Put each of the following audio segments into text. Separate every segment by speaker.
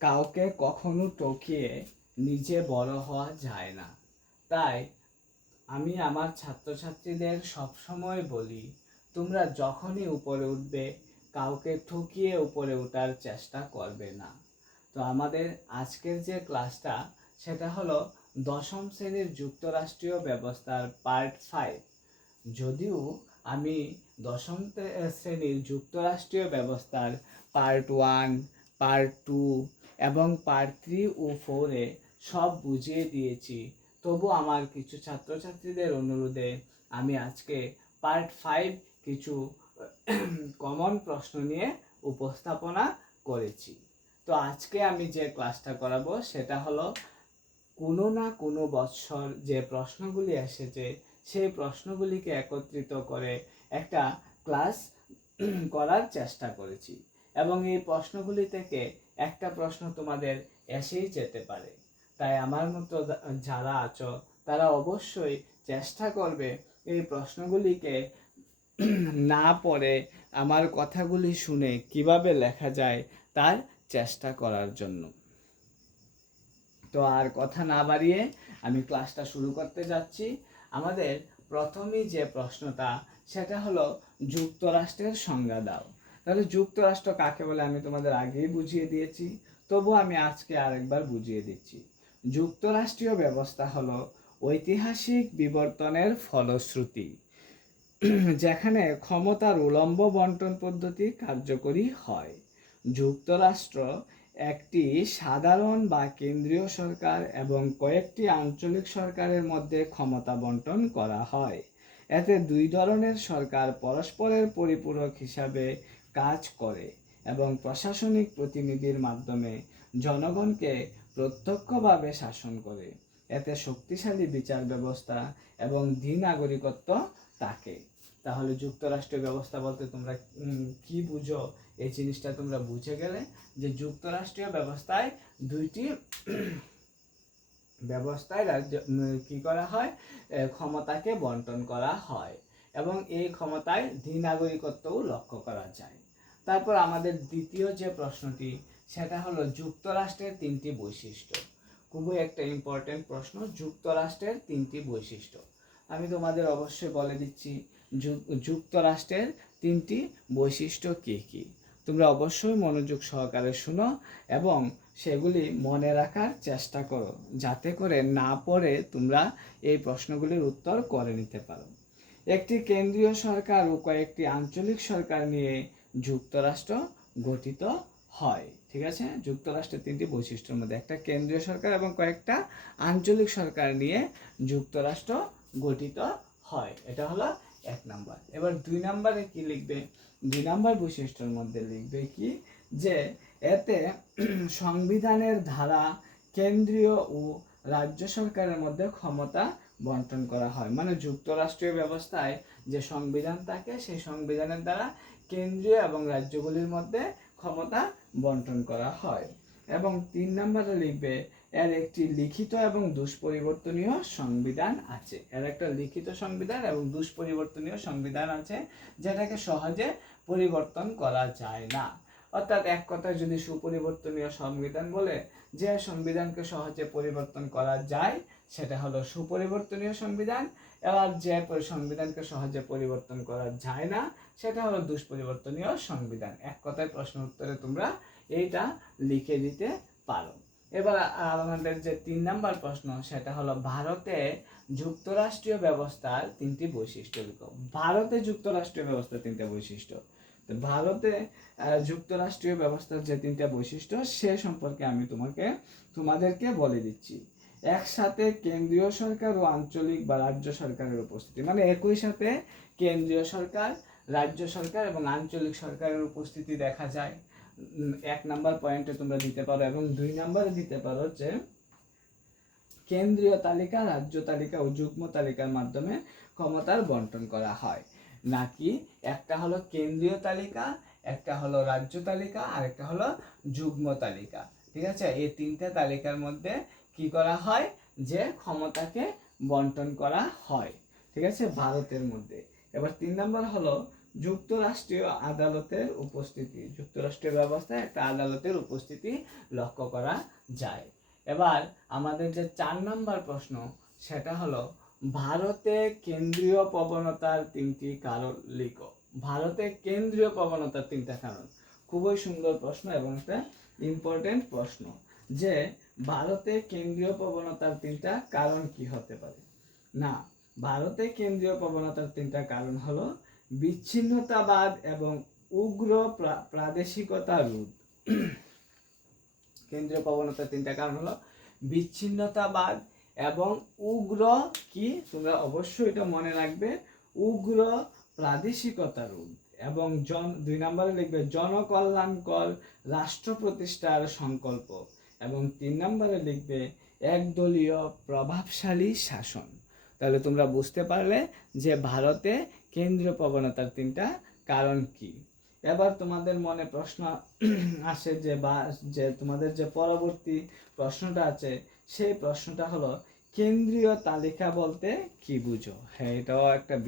Speaker 1: কাউকে কখনো টকিয়ে নিজে বড় হওয়া যায় না। তাই আমি আমার ছাত্রছাত্রীদের সবসময় বলি, তোমরা যখনই উপরে উঠবে, কাউকে ঠকিয়ে উপরে ওঠার চেষ্টা করবে না। তো আমাদের আজকের যে ক্লাসটা, সেটা হলো দশম শ্রেণির যুক্তরাষ্ট্রীয় ব্যবস্থার পার্ট ফাইভ। যদিও আমি দশম শ্রেণির যুক্তরাষ্ট্রীয় ব্যবস্থার পার্ট ওয়ান, পার্ট টু এবং পার্ট থ্রি ও ফোরে সব বুঝিয়ে দিয়েছি। তবু আমার কিছু ছাত্রছাত্রীদের অনুরোধে আমি আজকে পার্ট ফাইভ কিছু কমন প্রশ্ন নিয়ে উপস্থাপনা করেছি। তো আজকে আমি যে ক্লাসটা করাবো সেটা হলো, কোনো না কোনো বৎসর যে প্রশ্নগুলি এসেছে, সেই প্রশ্নগুলিকে একত্রিত করে একটা ক্লাস করার চেষ্টা করেছি। এবং এই প্রশ্নগুলি থেকে একটা প্রশ্ন তোমাদের এসেই যেতে পারে। তাই আমার মতো যারা আছো, তারা অবশ্যই চেষ্টা করবে এই প্রশ্নগুলিকে না পড়ে আমার কথাগুলি শুনে কীভাবে লেখা যায় তার চেষ্টা করার জন্য। তো আর কথা না বাড়িয়ে আমি ক্লাসটা শুরু করতে যাচ্ছি। আমাদের প্রথমেই যে প্রশ্নটা, সেটা হলো যুক্তরাষ্ট্রের সংজ্ঞা দাও। তাহলে যুক্তরাষ্ট্র কাকে বলে আমি তোমাদের আগেই বুঝিয়ে দিয়েছি তবু আমি আজকে আরেকবার বুঝিয়ে দিচ্ছি। যুক্তরাষ্ট্রীয় ব্যবস্থা হলো ঐতিহাসিক বিবর্তনের ফলশ্রুতি, যেখানে ক্ষমতার উলম্ব বন্টন পদ্ধতি কার্যকরী হয়। যুক্তরাষ্ট্র একটি সাধারণ বা কেন্দ্রীয় সরকার এবং কয়েকটি আঞ্চলিক সরকারের মধ্যে ক্ষমতা বন্টন করা হয়। এতে দুই ধরনের সরকার পরস্পরের পরিপূরক হিসাবে কাজ করে এবং প্রশাসনিক প্রতিনিধির মাধ্যমে জনগণকে প্রত্যক্ষভাবে শাসন করে। এতে শক্তিশালী বিচার ব্যবস্থা এবং দ্বি নাগরিকত্ব থাকে। তাহলে যুক্তরাষ্ট্রীয় ব্যবস্থা বলতে তোমরা কি বুঝো? এই জিনিসটা তোমরা বুঝে গেলে যে যুক্তরাষ্ট্রীয় ব্যবস্থায় দুইটি ব্যবস্থায় রাজ্য কী করা হয়? ক্ষমতাকে বন্টন করা হয় এবং এই ক্ষমতায় দ্বিনাগরিকত্বও লক্ষ্য করা যায়। তারপর আমাদের দ্বিতীয় যে প্রশ্নটি, সেটা হলো যুক্তরাষ্ট্রের তিনটি বৈশিষ্ট্য। খুবই একটা ইম্পর্টেন্ট প্রশ্ন, যুক্তরাষ্ট্রের তিনটি বৈশিষ্ট্য। আমি তোমাদের অবশ্যই বলে দিচ্ছি যুক- যুক্তরাষ্ট্রের তিনটি বৈশিষ্ট্য কী কী? তোমরা অবশ্যই মনোযোগ সহকারে শুনো এবং সেগুলি মনে রাখার চেষ্টা করো, যাতে করে না পড়ে তোমরা এই প্রশ্নগুলির উত্তর করে নিতে পারো। একটি কেন্দ্রীয় সরকার ও কয়েকটি আঞ্চলিক সরকার নিয়ে যুক্তরাষ্ট্র গঠিত হয়, ঠিক আছে? যুক্তরাষ্ট্রের তিনটি বৈশিষ্ট্যের মধ্যে একটা কেন্দ্রীয় সরকার এবং কয়েকটা আঞ্চলিক সরকার নিয়ে যুক্তরাষ্ট্র গঠিত হয়। এটা হলো এক নাম্বার। এবার দুই নাম্বারে কি লিখবে? দুই নাম্বার বৈশিষ্ট্যের মধ্যে লিখবে কি? যে এতে সংবিধানের ধারা কেন্দ্রীয় ও রাজ্য সরকারের মধ্যে ক্ষমতা বন্টন করা হয়। মানে যুক্তরাষ্ট্রীয় ব্যবস্থায় যে সংবিধান থাকে, সেই সংবিধানের দ্বারা কেন্দ্রীয় এবং রাজ্যগুলির মধ্যে ক্ষমতা বন্টন করা হয়। এবং তিন নম্বরে লিখবে এর একটি লিখিত এবং দুষ্পরিবর্তনীয় সংবিধান আছে। এর একটা লিখিত সংবিধান এবং দুষ্পরিবর্তনীয় সংবিধান আছে, যেটাকে সহজে পরিবর্তন করা যায় না। অর্থাৎ এক কথায় যদি সুপরিবর্তনীয় সংবিধান বলে যে সংবিধানকে সহজে পরিবর্তন করা যায়, সেটা হলো সুপরিবর্তনীয় সংবিধান। এবার যে সংবিধানকে সহজে পরিবর্তন করা যায় না সেটা হলো দুষ্পরিবর্তনীয় সংবিধান। এক কথায় প্রশ্ন উত্তরে তোমরা এইটা লিখে দিতে পারো। এবার আমাদের যে তিন নাম্বার প্রশ্ন, সেটা হলো ভারতে যুক্তরাষ্ট্রীয় ব্যবস্থার তিনটি বৈশিষ্ট্য লিখো। ভারতে যুক্তরাষ্ট্রীয় ব্যবস্থার তিনটা বৈশিষ্ট্য। তো ভারতে যুক্তরাষ্ট্রীয় ব্যবস্থার যে তিনটা বৈশিষ্ট্য, সে সম্পর্কে আমি তোমাকে, তোমাদেরকে বলে দিচ্ছি। একসাথে কেন্দ্রীয় সরকার ও আঞ্চলিক বা রাজ্য সরকারের উপস্থিতি মানে একই সাথে কেন্দ্রীয় সরকার রাজ্য সরকার এবং আঞ্চলিক সরকারের উপস্থিতি দেখা যায়। এক নাম্বার পয়েন্টে তোমরা দিতে পারো এবং দুই নাম্বারে দিতে পারো যে, কেন্দ্রীয় তালিকা, রাজ্য তালিকা ও যুগ্ম তালিকার মাধ্যমে ক্ষমতার বন্টন করা হয়। নাকি একটা হলো কেন্দ্রীয় তালিকা, একটা হলো রাজ্য তালিকা, আর একটা হলো যুগ্ম তালিকা। ঠিক আছে? এই তিনটা তালিকার মধ্যে কি করা হয়? যে ক্ষমতাকে বন্টন করা হয়। ঠিক আছে? ভারতের মধ্যে। এবার তিন নম্বর হলো যুক্তরাষ্ট্রীয় আদালতের উপস্থিতি। যুক্তরাষ্ট্রীয় ব্যবস্থায় একটা আদালতের উপস্থিতি লক্ষ্য করা যায়। এবার আমাদের যে চার নম্বর প্রশ্ন, সেটা হলো ভারতে কেন্দ্রীয় প্রবণতার তিনটি কারণ লিখো ভারতে কেন্দ্রীয় প্রবণতার তিনটা কারণ। খুবই সুন্দর প্রশ্ন এবং একটা ইম্পর্টেন্ট প্রশ্ন যে ভারতে কেন্দ্রীয় প্রবণতার তিনটা কারণ কি হতে পারে? না ভারতে কেন্দ্রীয় প্রবণতার তিনটা কারণ হলো বিচ্ছিন্নতাবাদ এবং উগ্র প্রাদেশিকতা রোধ। কেন্দ্রীয় প্রবণতার তিনটা কারণ হলো বিচ্ছিন্নতাবাদ এবং উগ্র কি? তোমরা অবশ্যই এটা মনে রাখবে, উগ্র প্রাদেশিকতা রোধ এবং জন, দুই নম্বরে লিখবে জনকল্যাণকর রাষ্ট্র প্রতিষ্ঠার সংকল্প এবং তিন নম্বরে লিখবে একদলীয় প্রভাবশালী শাসন। তাহলে তোমরা বুঝতে পারলে যে ভারতে কেন্দ্রীয় প্রবণতার তিনটা কারণ কি। এবার তোমাদের মনে প্রশ্ন আসে যে বা, যে তোমাদের যে পরবর্তী প্রশ্নটা আছে, সেই প্রশ্নটা হলো, কেন্দ্রীয় তালিকা বলতে কি বুঝো? হ্যাঁ এটাও একটা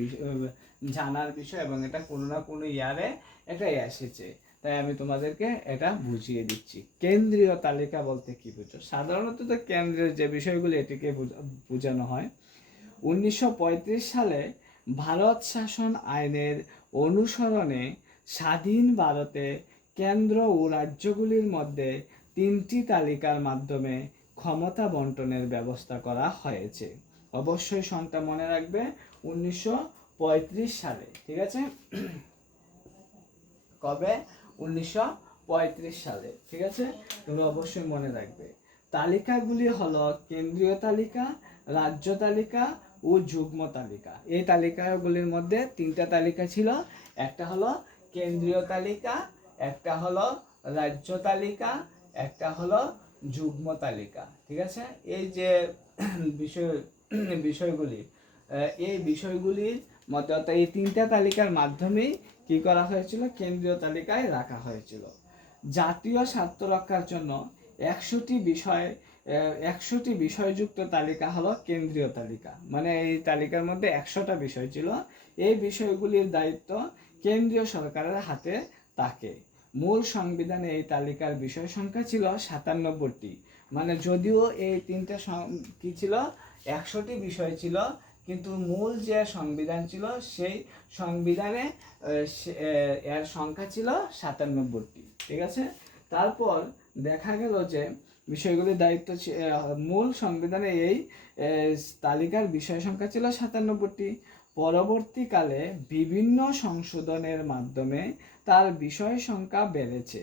Speaker 1: জানার বিষয় এবং এটা কোনো না কোনো ইয়ারে এটাই এসেছে। তাই আমি তোমাদেরকে এটা বুঝিয়ে দিচ্ছি। কেন্দ্রীয় তালিকা বলতে কি বুঝো? সাধারণত তো কেন্দ্রের যে বিষয়গুলি, এটিকে বুঝ- বোঝানো হয়। উনিশশো পঁয়ত্রিশ সালে ভারত শাসন আইনের অনুসরণে স্বাধীন ভারতে কেন্দ্র ও রাজ্যগুলির মধ্যে তিনটি তালিকার মাধ্যমে ক্ষমতা বন্টনের ব্যবস্থা করা হয়েছে। অবশ্যই সনটা মনে রাখবে, উনিশশো পঁয়ত্রিশ সালে, ঠিক আছে? কবে? উনিশশো পঁয়ত্রিশ সালে, ঠিক আছে? তোমরা অবশ্যই মনে রাখবে। তালিকাগুলি হলো কেন্দ্রীয় তালিকা, রাজ্য তালিকা ও যুগ্ম তালিকা। এই তালিকাগুলির মধ্যে তিনটা তালিকা ছিল। একটা হলো কেন্দ্রীয় তালিকা, একটা হলো রাজ্য তালিকা, একটা হলো যুগ্ম তালিকা। ঠিক আছে? এই যে বিষয়, বিষয়গুলি এই বিষয়গুলির মধ্যে অর্থাৎ এই তিনটা তালিকার মাধ্যমেই কি করা হয়েছিল? কেন্দ্রীয় তালিকায় রাখা হয়েছিল। জাতীয় স্বার্থ রক্ষার জন্য একশোটি বিষয় একশোটি বিষয়যুক্ত তালিকা হলো কেন্দ্রীয় তালিকা। মানে এই তালিকার মধ্যে একশোটা বিষয় ছিল। এই বিষয়গুলির দায়িত্ব কেন্দ্রীয় সরকারের হাতে থাকে। মূল সংবিধানে এই তালিকার বিষয় সংখ্যা ছিল সাতানব্বইটি। মানে যদিও এই তিনটা কি ছিল? একশোটি বিষয় ছিল, কিন্তু মূল যে সংবিধান ছিল, সেই সংবিধানে এর সংখ্যা ছিল সাতানব্বইটি। ঠিক আছে? তারপর দেখা গেল যে বিষয়গুলির দায়িত্ব মূল সংবিধানে এই তালিকার বিষয় সংখ্যা ছিল সাতানব্বইটি। পরবর্তীকালে বিভিন্ন সংশোধনের মাধ্যমে তার বিষয় সংখ্যা বেড়েছে।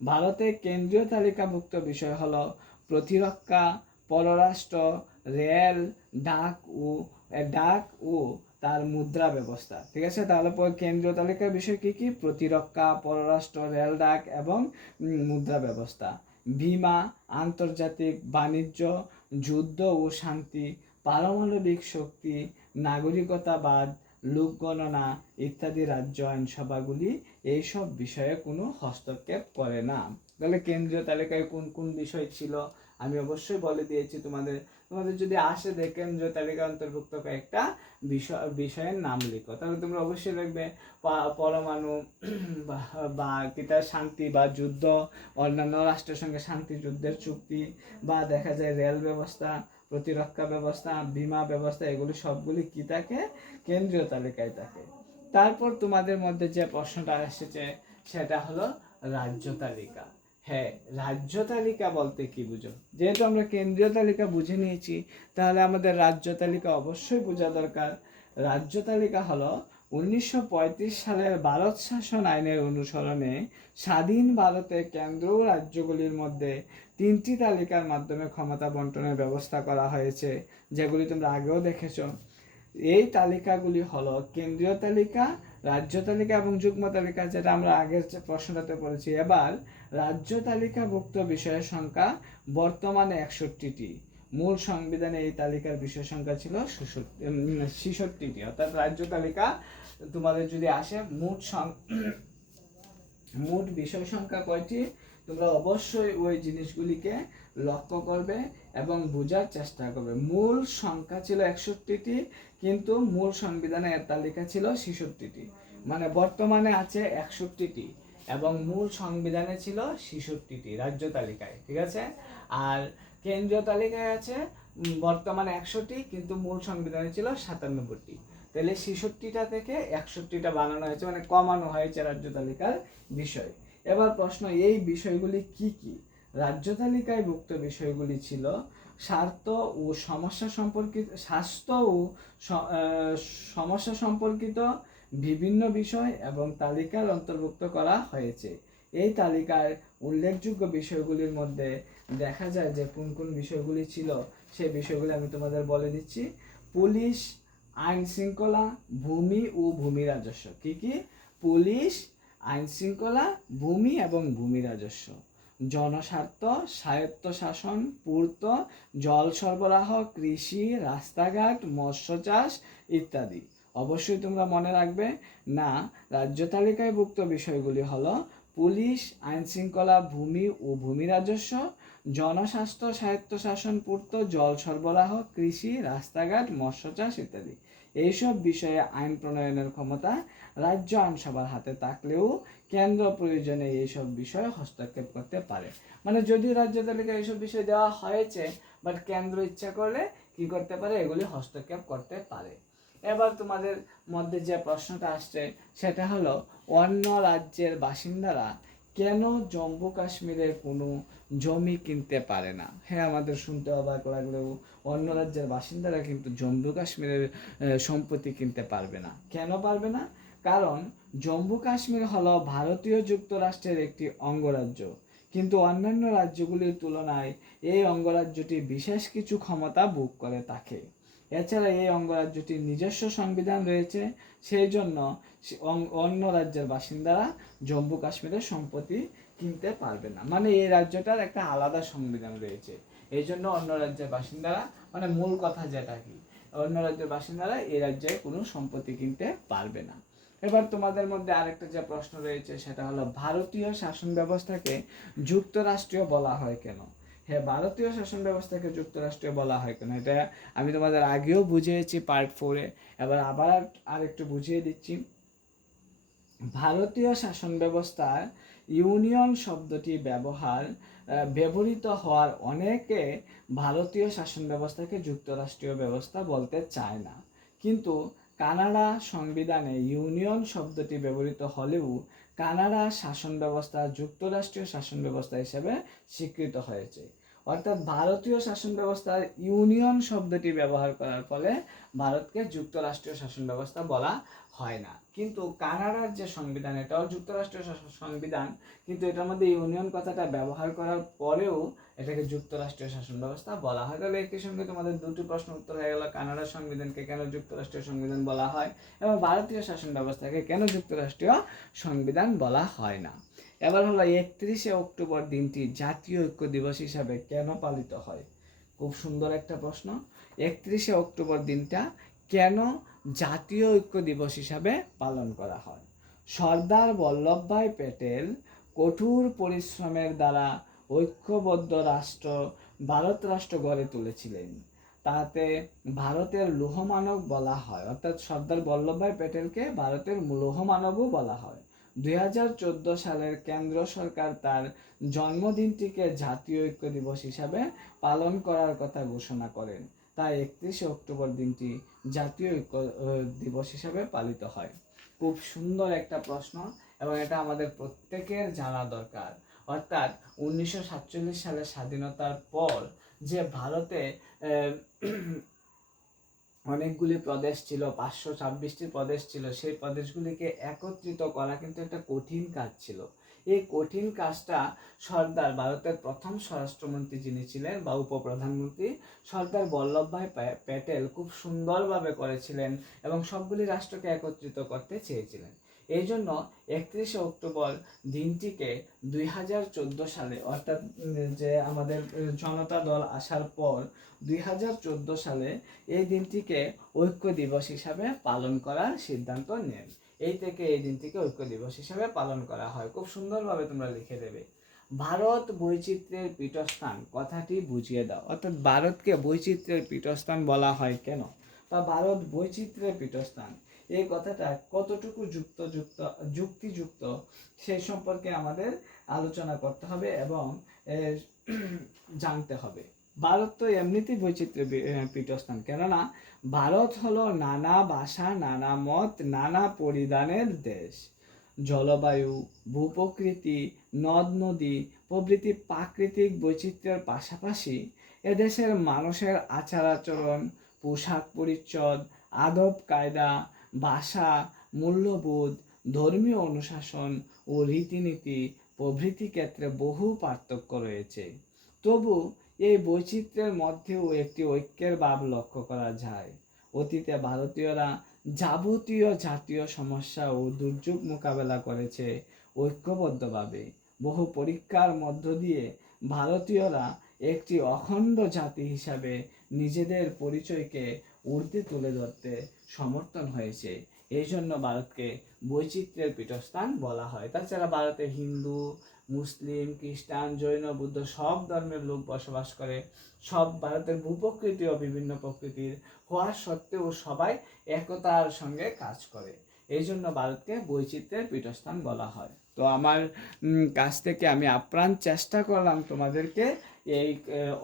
Speaker 1: ভারতে কেন্দ্রীয় তালিকাভুক্ত বিষয় হল প্রতিরক্ষা, পররাষ্ট্র, রেল, ডাক ও ডাক ও তার মুদ্রা ব্যবস্থা। ঠিক আছে? তাহলে কেন্দ্রীয় তালিকার বিষয় কি কি? প্রতিরক্ষা, পররাষ্ট্র, রেল ডাক এবং মুদ্রা ব্যবস্থা। বিমা, আন্তর্জাতিক বাণিজ্য, যুদ্ধ ও শান্তি, পারমাণবিক শক্তি, নাগরিকতাবাদ লোকগণনা ইত্যাদি রাজ্য আইনসভাগুলি এইসব বিষয়ে কোনো হস্তক্ষেপ করে না। তাহলে কেন্দ্রীয় তালিকায় কোন কোন বিষয় ছিল? আমি অবশ্যই বলে দিয়েছি তোমাদের তোমাদের যদি আসে দেখেন যে তালিকা অন্তর্ভুক্ত কয়েকটা বিষয়, বিষয়ের নাম লিখো। তাহলে তোমরা অবশ্যই লিখবে পা- পরমাণু, বা- বা কিতা শান্তি বা যুদ্ধ, অন্যান্য রাষ্ট্রের সঙ্গে শান্তি, যুদ্ধের চুক্তি, বা দেখা যায় রেল ব্যবস্থা, প্রতিরক্ষা ব্যবস্থা, বিমা ব্যবস্থা, এগুলি সবগুলি কি থাকে? কেন্দ্রীয় তালিকায় থাকে। তারপর তোমাদের মধ্যে যে প্রশ্নটা এসেছে, সেটা হলো রাজ্য তালিকা। হ্যাঁ রাজ্য তালিকা বলতে কি বুঝো? যেহেতু আমরা কেন্দ্রীয় তালিকা বুঝে নিয়েছি, তাহলে আমাদের রাজ্য তালিকা অবশ্যই বোঝা দরকার। রাজ্য তালিকা হলো উনিশশো পঁয়ত্রিশ সালের ভারত শাসন আইনের অনুসরণে স্বাধীন ভারতে কেন্দ্র ও রাজ্যগুলির মধ্যে তিনটি তালিকার মাধ্যমে ক্ষমতা বন্টনের ব্যবস্থা করা হয়েছে, যেগুলি তোমরা আগেও দেখেছ। এই তালিকাগুলি হলো কেন্দ্রীয় তালিকা রাজ্য তালিকা এবং যুগ্ম তালিকা, যেটা আমরা আগের প্রশ্নটাতে পড়েছি। এবার রাজ্য তালিকাভুক্ত বিষয়ের সংখ্যা বর্তমানে একষট্টিটি। মূল সংবিধানে এই তালিকার বিষয় সংখ্যা ছিল ছিষট্টিটি। অর্থাৎ রাজ্য তালিকা তোমাদের যদি আসে, মোট মোট বিষয় সংখ্যা কয়টি? তোমরা অবশ্যই ওই জিনিসগুলিকে লক্ষ্য করবে এবং বোঝার চেষ্টা করবে। মূল সংখ্যা ছিল একষট্টিটি কিন্তু মূল সংবিধানে এর তালিকা ছিল ছেষট্টিটি। মানে বর্তমানে আছে একষট্টিটি এবং মূল সংবিধানে ছিল ছেষট্টিটি রাজ্য তালিকায়, ঠিক আছে? আর কেন্দ্রীয় তালিকায় আছে বর্তমানে একশোটি কিন্তু মূল সংবিধানে ছিল সাতানব্বইটি। তাহলে ছেষট্টিটা থেকে একষট্টিটা বানানো হয়েছে মানে কমানো হয়েছে রাজ্য তালিকার বিষয়। এবার প্রশ্ন, এই বিষয়গুলি কি কি? রাজ্য তালিকায় ভুক্ত বিষয়গুলি ছিল স্বার্থ ও সমস্যা সম্পর্কিত, স্বাস্থ্য ও সমস্যা সম্পর্কিত বিভিন্ন বিষয় এবং তালিকার অন্তর্ভুক্ত করা হয়েছে। এই তালিকার উল্লেখযোগ্য বিষয়গুলির মধ্যে দেখা যায় যে কোন কোন বিষয়গুলি ছিল সেই বিষয়গুলি আমি তোমাদের বলে দিচ্ছি। পুলিশ, আইন শৃঙ্খলা, ভূমি ও ভূমি রাজস্ব। কি কি? পুলিশ, আইন শৃঙ্খলা, ভূমি এবং ভূমি রাজস্ব। জনস্বার্থ, স্বায়ত্তশাসন, পূর্ত, জল সরবরাহ, কৃষি, রাস্তাঘাট, মৎস্য চাষ ইত্যাদি। অবশ্যই তোমরা মনে রাখবে, না, রাজ্য তালিকায়ভুক্ত বিষয়গুলি হলো পুলিশ আইন শৃঙ্খলা ভূমি ও ভূমি রাজস্ব, জনস্বাস্থ্য, স্বায়ত্তশাসন, পূর্ত, জল সরবরাহ, কৃষি, রাস্তাঘাট, মৎস্য চাষ ইত্যাদি। এইসব বিষয়ে আইন প্রণয়নের ক্ষমতা রাজ্য আইনসভার হাতে থাকলেও কেন্দ্র প্রয়োজনে এইসব বিষয়ে হস্তক্ষেপ করতে পারে। মানে যদি রাজ্য তালিকায় এইসব বিষয় দেওয়া হয়েছে বাট কেন্দ্র ইচ্ছা করলে কি করতে পারে? এগুলি হস্তক্ষেপ করতে পারে। এবার তোমাদের মধ্যে যে প্রশ্নটা আসছে, সেটা হলো, অন্য রাজ্যের বাসিন্দারা কেন জম্মু কাশ্মীরের কোনো জমি কিনতে পারে না? হ্যাঁ আমাদের শুনতে অবাক লাগলেও অন্য রাজ্যের বাসিন্দারা কিন্তু জম্মু কাশ্মীরের সম্পত্তি কিনতে পারবে না। কেন পারবে না? কারণ জম্মু কাশ্মীর হলো ভারতীয় যুক্তরাষ্ট্রের একটি অঙ্গরাজ্য। কিন্তু অন্যান্য রাজ্যগুলির তুলনায় এই অঙ্গরাজ্যটি বিশেষ কিছু ক্ষমতা ভোগ করে থাকে এছাড়া এই অঙ্গরাজ্যটির নিজস্ব সংবিধান রয়েছে, সেই জন্য অন্য রাজ্যের বাসিন্দারা জম্মু কাশ্মীরের সম্পত্তি কিনতে পারবে না। মানে এই রাজ্যটার একটা আলাদা সংবিধান রয়েছে। এই জন্য অন্য রাজ্যের বাসিন্দারা মানে মূল কথা যেটা কি, অন্য রাজ্যের বাসিন্দারা এই রাজ্যে কোনো সম্পত্তি কিনতে পারবে না। এবার তোমাদের মধ্যে আরেকটা যে প্রশ্ন রয়েছে, সেটা হলো, ভারতীয় শাসন ব্যবস্থাকে যুক্তরাষ্ট্রীয় বলা হয় কেন? হ্যাঁ ভারতীয় শাসন ব্যবস্থাকে যুক্তরাষ্ট্রীয় বলা হয় কেন? এটা আমি তোমাদের আগেও বুঝিয়েছি পার্ট ফোরে এবার আবার আর একটু বুঝিয়ে দিচ্ছি। ভারতীয় শাসন ব্যবস্থার ইউনিয়ন শব্দটি ব্যবহার ব্যবহৃত হওয়ার অনেকে ভারতীয় শাসন ব্যবস্থাকে যুক্তরাষ্ট্রীয় ব্যবস্থা বলতে চায় না। কিন্তু কানাডা সংবিধানে ইউনিয়ন শব্দটি ব্যবহৃত হলেও কানাডা শাসন ব্যবস্থা যুক্তরাষ্ট্রীয় শাসন ব্যবস্থা হিসেবে স্বীকৃত হয়েছে। অর্থাৎ ভারতীয় শাসন ব্যবস্থার ইউনিয়ন শব্দটি ব্যবহার করার ফলে ভারতকে যুক্তরাষ্ট্রীয় শাসন ব্যবস্থা বলা হয় না। কিন্তু কানাডার যে সংবিধান এটাও যুক্তরাষ্ট্রীয় শাসন সংবিধান, কিন্তু এটার মধ্যে ইউনিয়ন কথাটা ব্যবহার করার পরেও এটাকে যুক্তরাষ্ট্রীয় শাসন ব্যবস্থা বলা হয়। তাহলে একই সঙ্গে তোমাদের দুটি প্রশ্ন উত্তর হয়ে গেল, কানাডার সংবিধানকে কেন যুক্তরাষ্ট্রীয় সংবিধান বলা হয় এবং ভারতীয় শাসন ব্যবস্থাকে কেন যুক্তরাষ্ট্রীয় সংবিধান বলা হয় না? এবার হলো একত্রিশে অক্টোবর দিনটি জাতীয় ঐক্য দিবস হিসাবে কেন পালিত হয়? খুব সুন্দর একটা প্রশ্ন। একত্রিশে অক্টোবর দিনটা কেন জাতীয় ঐক্য দিবস হিসাবে পালন করা হয়। সর্দার বল্লভভাই প্যাটেল কঠোর পরিশ্রমের দ্বারা ঐক্যবদ্ধ রাষ্ট্র ভারত রাষ্ট্র গড়ে তুলেছিলেন। তাতে ভারতের লৌহমানব বলা হয়। অর্থাৎ সর্দার বল্লভভাই প্যাটেলকে ভারতের লৌহমানবও বলা হয়। দুই হাজার চোদ্দ সালের কেন্দ্র সরকার তার জন্মদিনটিকে জাতীয় ঐক্য দিবস হিসাবে পালন করার কথা ঘোষণা করেন। তাই একত্রিশে অক্টোবর দিনটি জাতীয় ঐক্য দিবস হিসাবে পালিত হয়। খুব সুন্দর একটা প্রশ্ন এবং এটা আমাদের প্রত্যেকের জানা দরকার। অর্থাৎ উনিশশো সাতচল্লিশ সালের স্বাধীনতার পর যে ভারতে অনেকগুলি প্রদেশ ছিল, পাঁচশো ছাব্বিশটি প্রদেশ ছিল, সেই প্রদেশগুলিকে একত্রিত করা কিন্তু একটা কঠিন কাজ ছিল। এই কঠিন কাজটা সর্দার ভারতের প্রথম স্বরাষ্ট্রমন্ত্রী যিনি ছিলেন বা উপপ্রধানমন্ত্রী, সর্দার বল্লভভাই প্যা- প্যাটেল খুব সুন্দরভাবে করেছিলেন এবং সবগুলি রাষ্ট্রকে একত্রিত করতে চেয়েছিলেন। এই জন্য একত্রিশে অক্টোবর দিনটিকে দুই হাজার চোদ্দ সালে, অর্থাৎ যে আমাদের জনতা দল আসার পর দুই হাজার চোদ্দ সালে এই দিনটিকে ঐক্য দিবস হিসাবে পালন করার সিদ্ধান্ত নেন। এই থেকে এই দিনটিকে ঐক্য দিবস হিসাবে পালন করা হয়। খুব সুন্দরভাবে তোমরা লিখে দেবে। ভারত বৈচিত্র্যের পীঠস্থান, কথাটি বুঝিয়ে দাও। অর্থাৎ ভারতকে বৈচিত্র্যের পীঠস্থান বলা হয় কেন? বা ভারত বৈচিত্র্যের পীঠস্থান, এই কথাটা কতটুকু যুক্ত যুক্ত, যুক্তিযুক্ত সেই সম্পর্কে আমাদের আলোচনা করতে হবে এবং জানতে হবে। ভারত তো এমনিতেই বৈচিত্র্য পীঠস্থান। কেননা, ভারত হলো নানা ভাষা, নানা মত, নানা পরিধানের দেশ। জলবায়ু, ভূপ্রকৃতি, নদ, নদী প্রভৃতি প্রাকৃতিক বৈচিত্র্যের পাশাপাশি এদেশের মানুষের আচার আচরণ পোশাক পরিচ্ছদ, আদব কায়দা, ভাষা, মূল্যবোধ, ধর্মীয় অনুশাসন ও রীতিনীতি প্রভৃতি ক্ষেত্রে বহু পার্থক্য রয়েছে। তবু এই বৈচিত্র্যের মধ্যেও একটি ঐক্যের ভাব লক্ষ্য করা যায়। অতীতে ভারতীয়রা যাবতীয় জাতীয় সমস্যা ও দুর্যোগ মোকাবেলা করেছে ঐক্যবদ্ধভাবে। বহু পরীক্ষার মধ্য দিয়ে ভারতীয়রা একটি অখণ্ড জাতি হিসাবে নিজেদের পরিচয়কে ঊর্ধ্বে তুলে ধরতে সমর্থন হয়েছে। এই জন্য ভারতকে বৈচিত্র্যের পীঠস্থান বলা হয়। তাছাড়া ভারতে হিন্দু মুসলিম, খ্রিস্টান, জৈন, বুদ্ধ সব ধর্মের লোক বসবাস করে। সব ভারতের ভূপ্রকৃতিও বিভিন্ন প্রকৃতির হওয়া সত্ত্বেও সবাই একতার সঙ্গে কাজ করে। এই জন্য ভারতকে বৈচিত্র্যের পীঠস্থান বলা হয়। তো আমার কাছ থেকে আমি আপ্রাণ চেষ্টা করলাম তোমাদেরকে এই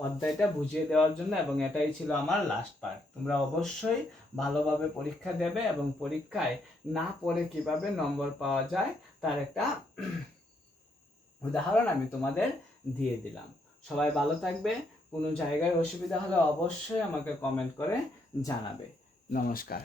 Speaker 1: অধ্যায়টা বুঝিয়ে দেওয়ার জন্য এবং এটাই ছিল আমার লাস্ট পার্ট তোমরা অবশ্যই ভালোভাবে পরীক্ষা দেবে এবং পরীক্ষায় না পড়ে কীভাবে নম্বর পাওয়া যায়, তার একটা উদাহরণ আমি তোমাদের দিয়ে দিলাম। সবাই ভালো থাকবে। কোনো জায়গায় অসুবিধা হলে অবশ্যই আমাকে কমেন্ট করে জানাবে। নমস্কার।